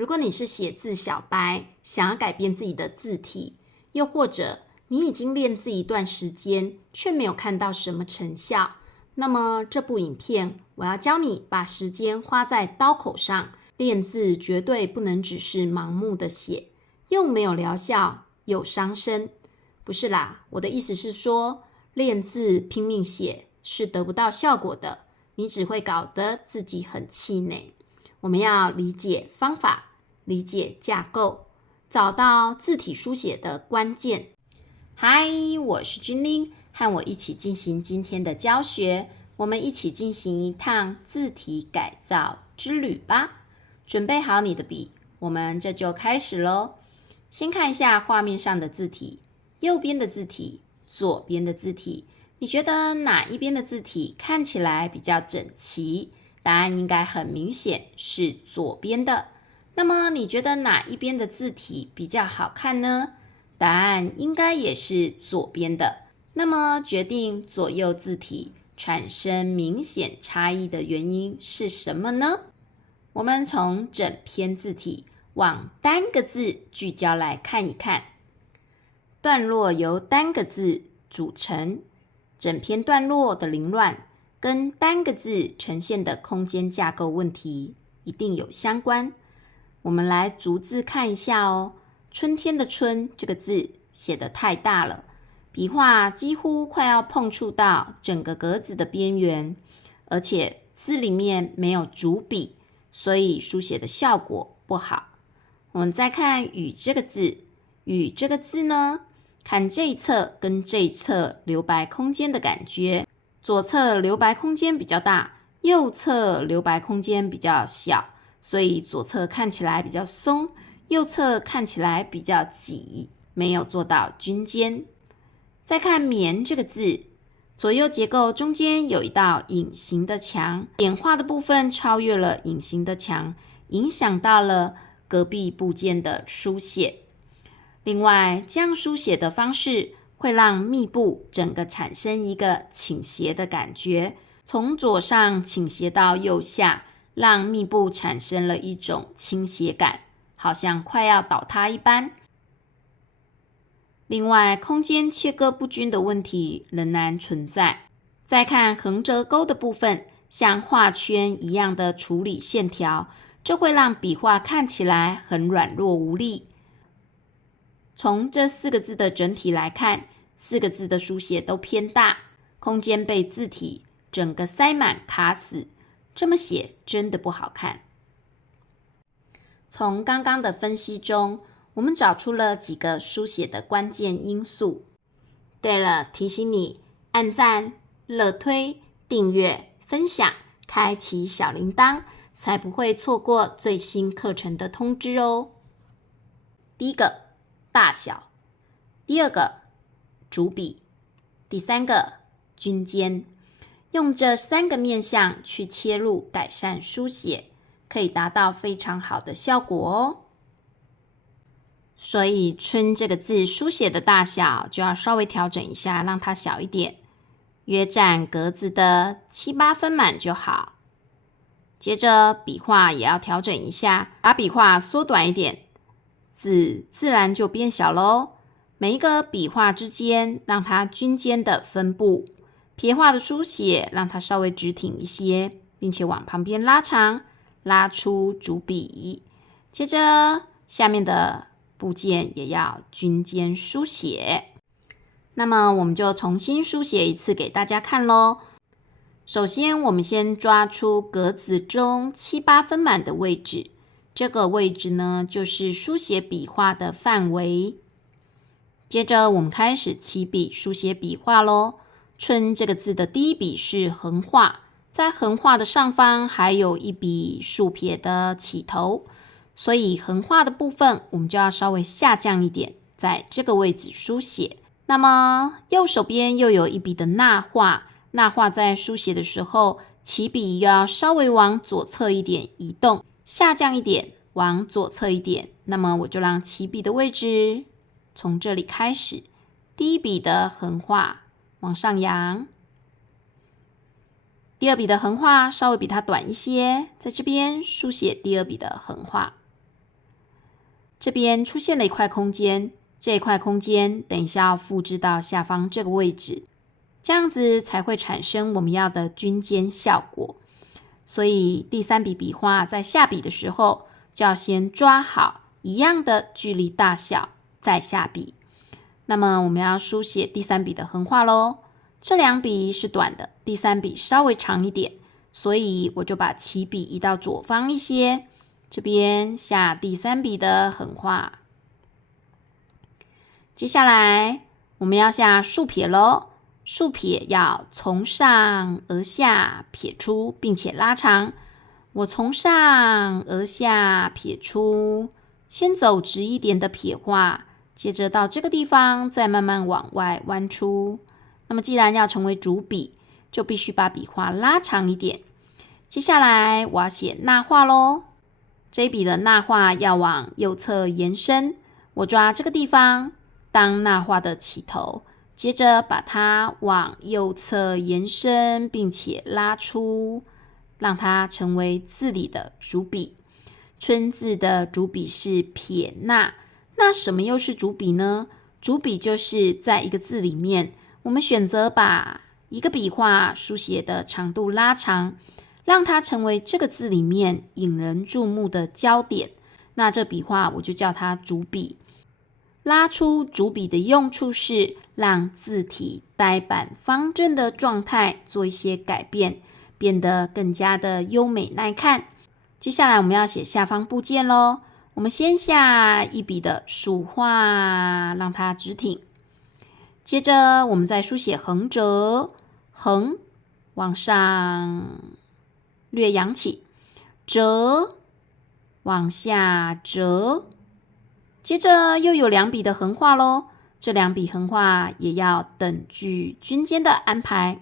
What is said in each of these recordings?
如果你是写字小白，想要改变自己的字体，又或者你已经练字一段时间，却没有看到什么成效，那么这部影片我要教你把时间花在刀口上。练字绝对不能只是盲目的写，又没有疗效，又伤身。不是啦，我的意思是说，练字拼命写是得不到效果的，你只会搞得自己很气馁。我们要理解方法，理解架构，找到字体书写的关键。嗨，我是君玲，和我一起进行今天的教学，我们一起进行一趟字体改造之旅吧。准备好你的笔，我们这就开始咯。先看一下画面上的字体，右边的字体，左边的字体，你觉得哪一边的字体看起来比较整齐？答案应该很明显，是左边的。那么你觉得哪一边的字体比较好看呢？答案应该也是左边的。那么决定左右字体产生明显差异的原因是什么呢？我们从整篇字体往单个字聚焦来看一看。段落由单个字组成，整篇段落的凌乱跟单个字呈现的空间架构问题一定有相关。我们来逐字看一下哦。春天的春这个字写得太大了，笔画几乎快要碰触到整个格子的边缘，而且字里面没有主笔，所以书写的效果不好。我们再看雨这个字，雨这个字呢，看这一侧跟这一侧留白空间的感觉，左侧留白空间比较大，右侧留白空间比较小，所以左侧看起来比较松，右侧看起来比较挤，没有做到均间。再看棉这个字，左右结构中间有一道隐形的墙，点画的部分超越了隐形的墙，影响到了隔壁部件的书写。另外，这样书写的方式会让密部整个产生一个倾斜的感觉，从左上倾斜到右下，让密部产生了一种倾斜感，好像快要倒塌一般。另外，空间切割不均的问题仍然存在。再看横折钩的部分，像画圈一样的处理线条，这会让笔画看起来很软弱无力。从这四个字的整体来看，四个字的书写都偏大，空间被字体整个塞满卡死，这么写真的不好看。从刚刚的分析中，我们找出了几个书写的关键因素。对了，提醒你按赞、热推、订阅、分享，开启小铃铛，才不会错过最新课程的通知哦。第一个，大小；第二个，主笔；第三个，均间。用这三个面向去切入改善书写，可以达到非常好的效果哦。所以春这个字书写的大小就要稍微调整一下，让它小一点，约占格子的7、8分满就好。接着笔画也要调整一下，把笔画缩短一点，字自然就变小咯。每一个笔画之间让它均间的分布，撇画的书写让它稍微直挺一些，并且往旁边拉长，拉出主笔。接着下面的部件也要均间书写。那么我们就重新书写一次给大家看咯。首先我们先抓出格子中7、8分满的位置，这个位置呢就是书写笔画的范围。接着我们开始起笔书写笔画咯。春这个字的第一笔是横画，在横画的上方还有一笔竖撇的起头，所以横画的部分我们就要稍微下降一点，在这个位置书写。那么右手边又有一笔的捺画，捺画在书写的时候，起笔又要稍微往左侧一点移动，下降一点，往左侧一点。那么我就让起笔的位置从这里开始，第一笔的横画往上扬，第二笔的横画稍微比它短一些，在这边书写第二笔的横画。这边出现了一块空间，这一块空间等一下要复制到下方这个位置，这样子才会产生我们要的均尖效果。所以第3笔笔画在下笔的时候，就要先抓好一样的距离大小，再下笔。那么我们要书写第3笔的横画咯，这2笔是短的，第3笔稍微长一点，所以我就把起笔移到左方一些，这边下第3笔的横画。接下来我们要下竖撇咯，竖撇要从上而下撇出，并且拉长。我从上而下撇出，先走直一点的撇画，接着到这个地方再慢慢往外弯出。那么既然要成为主笔，就必须把笔画拉长一点。接下来我要写捺画咯，这一笔的捺画要往右侧延伸，我抓这个地方当捺画的起头，接着把它往右侧延伸，并且拉出，让它成为字里的主笔。春字的主笔是撇捺，那什么又是主笔呢？主笔就是在一个字里面，我们选择把一个笔画书写的长度拉长，让它成为这个字里面引人注目的焦点，那这笔画我就叫它主笔。拉出主笔的用处是让字体呆板方正的状态做一些改变，变得更加的优美耐看。接下来我们要写下方部件咯，我们先下一笔的竖画，让它直挺。接着我们再书写横折，横往上略扬起，折往下折。接着又有2笔的横画咯，这2笔横画也要等距均尖的安排。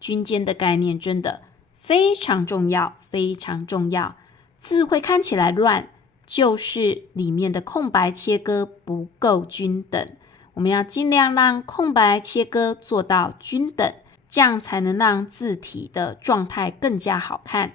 均尖的概念真的非常重要，非常重要。字会看起来乱，就是里面的空白切割不够均等。我们要尽量让空白切割做到均等，这样才能让字体的状态更加好看。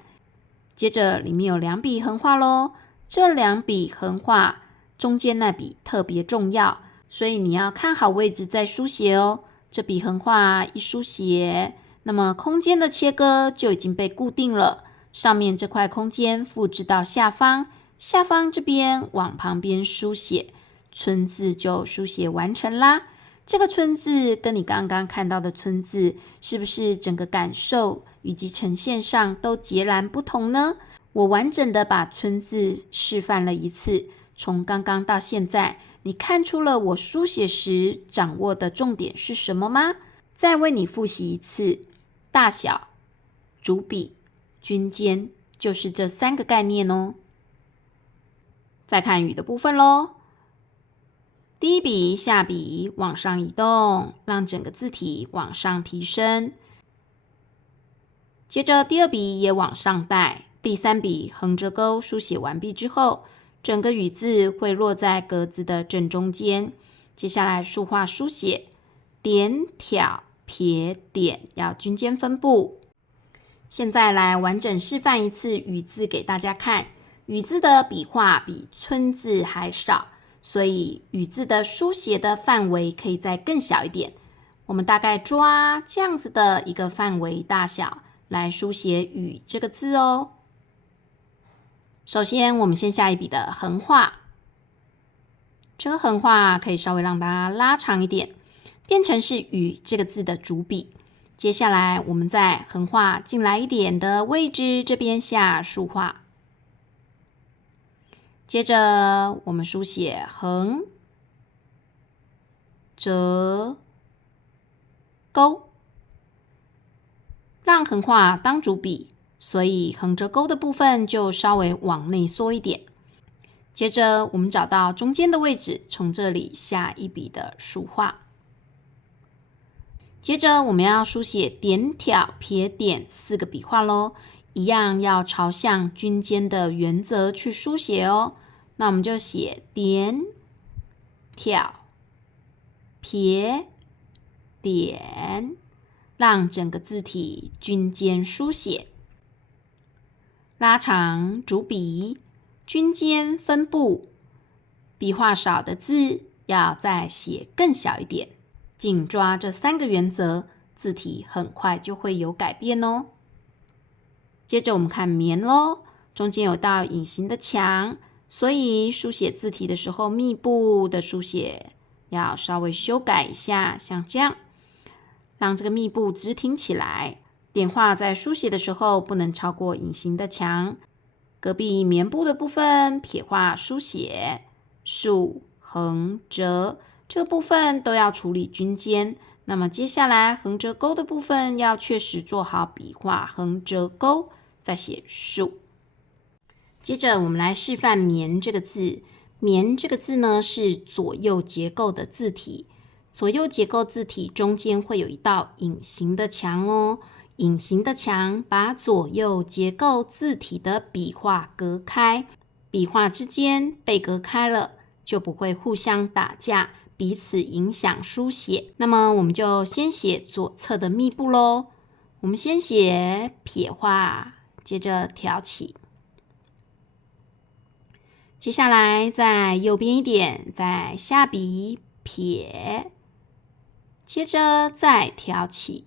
接着里面有2笔横画咯，这2笔横画中间那笔特别重要，所以你要看好位置再书写哦。这笔横画一书写，那么空间的切割就已经被固定了，上面这块空间复制到下方，下方这边往旁边书写，春字就书写完成啦。这个春字跟你刚刚看到的春字，是不是整个感受以及呈现上都截然不同呢？我完整的把春字示范了一次，从刚刚到现在，你看出了我书写时掌握的重点是什么吗？再为你复习一次，大小、主笔、均尖，就是这3个概念哦。再看雨的部分咯，第一笔下笔往上移动，让整个字体往上提升。接着第2笔也往上带，第3笔横折钩书写完毕之后，整个雨字会落在格子的正中间。接下来竖画书写，点挑撇点要均尖分布。现在来完整示范一次雨字给大家看。雨字的笔画比春字还少，所以雨字的书写的范围可以再更小一点。我们大概抓这样子的一个范围大小来书写雨这个字哦。首先我们先下一笔的横画，这个横画可以稍微让它拉长一点，变成是雨这个字的主笔。接下来我们在横画进来一点的位置，这边下竖画。接着我们书写横、折、钩，让横画当主笔，所以横折钩的部分就稍微往内缩一点。接着我们找到中间的位置，从这里下一笔的竖画。接着我们要书写点挑撇点4个笔画咯，一样要朝向均尖的原则去书写哦。那我们就写点挑撇点，让整个字体均尖书写。拉长主笔，均尖分布，笔画少的字要再写更小一点。紧抓这3个原则，字体很快就会有改变哦。接着我们看棉咯，中间有道隐形的墙，所以书写字体的时候，密部的书写要稍微修改一下，像这样，让这个密部直挺起来。点画在书写的时候不能超过隐形的墙。隔壁棉部的部分撇画书写，竖、横、折这个部分都要处理均尖。那么接下来横折钩的部分要确实做好笔画横折钩，再写竖。接着我们来示范棉这个字。棉这个字呢是左右结构的字体，左右结构字体中间会有一道隐形的墙哦。隐形的墙把左右结构字体的笔画隔开，笔画之间被隔开了，就不会互相打架，彼此影响书写。那么我们就先写左侧的密部咯。我们先写撇画，接着挑起，接下来在右边一点，再下笔撇，接着再挑起。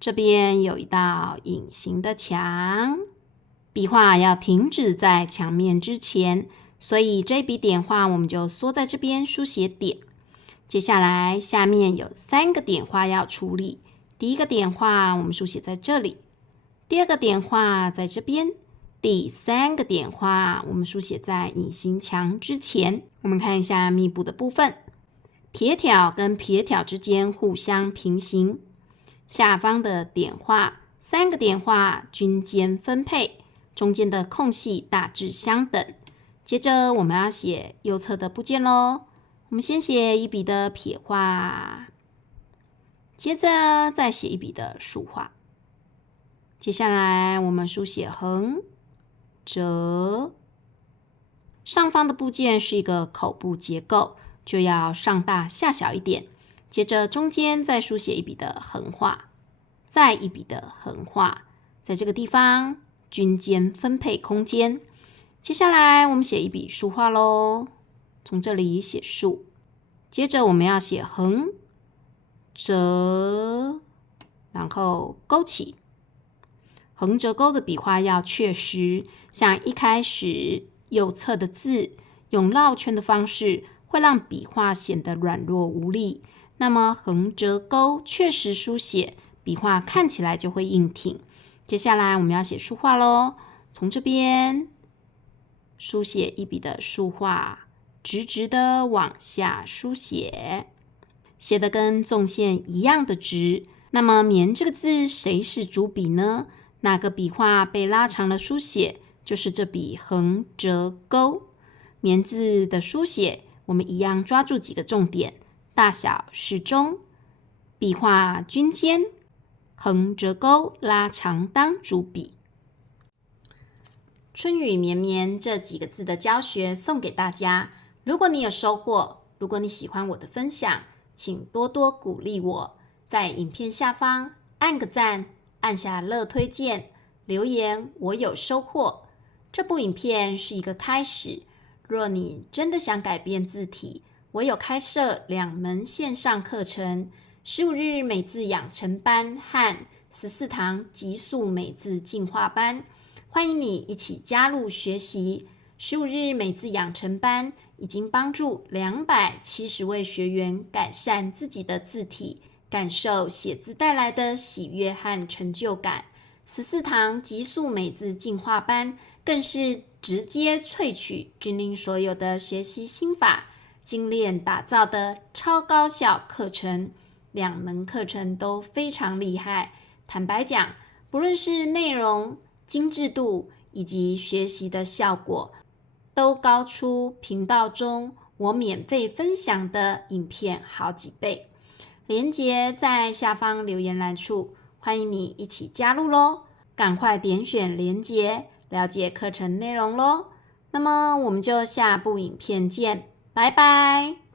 这边有一道隐形的墙，笔画要停止在墙面之前，所以这笔点画我们就缩在这边书写点。接下来下面有3个点画要处理，第一个点画我们书写在这里，第二个点画在这边，第3个点画我们书写在隐形墙之前。我们看一下密部的部分，撇挑跟撇挑之间互相平行，下方的点画3个点画均尖分配，中间的空隙大致相等。接着我们要写右侧的部件咯。我们先写1笔的撇画，接着再写1笔的竖画。接下来我们书写横、折。上方的部件是一个口部结构，就要上大下小一点。接着中间再书写1笔的横画，再1笔的横画，在这个地方均尖分配空间。接下来我们写1笔竖画咯，从这里写竖。接着我们要写横、折，然后勾起。横折钩的笔画要确实，像一开始右侧的字，用绕圈的方式会让笔画显得软弱无力。那么横折钩确实书写，笔画看起来就会硬挺。接下来我们要写竖画咯，从这边书写1笔的竖画，直直的往下书写，写得跟纵线一样的直。那么棉这个字谁是主笔呢？哪个笔画被拉长了书写，就是这笔横折钩。棉字的书写我们一样抓住几个重点，大小适中，笔画均尖，横折钩拉长当主笔。春雨绵绵这几个字的教学送给大家，如果你有收获，如果你喜欢我的分享，请多多鼓励我，在影片下方按个赞，按下乐推荐，留言我有收获。这部影片是一个开始，若你真的想改变字体，我有开设2门线上课程，15日美字养成班和14堂极速美字进化班，欢迎你一起加入学习。15日美字养成班已经帮助270位学员改善自己的字体，感受写字带来的喜悦和成就感。14堂极速美字进化班更是直接萃取君临所有的学习心法，精炼打造的超高效课程。2门课程都非常厉害，坦白讲，不论是内容、精致度以及学习的效果，都高出频道中我免费分享的影片好几倍。连结在下方留言栏处，欢迎你一起加入咯，赶快点选连结，了解课程内容咯。那么我们就下部影片见，拜拜。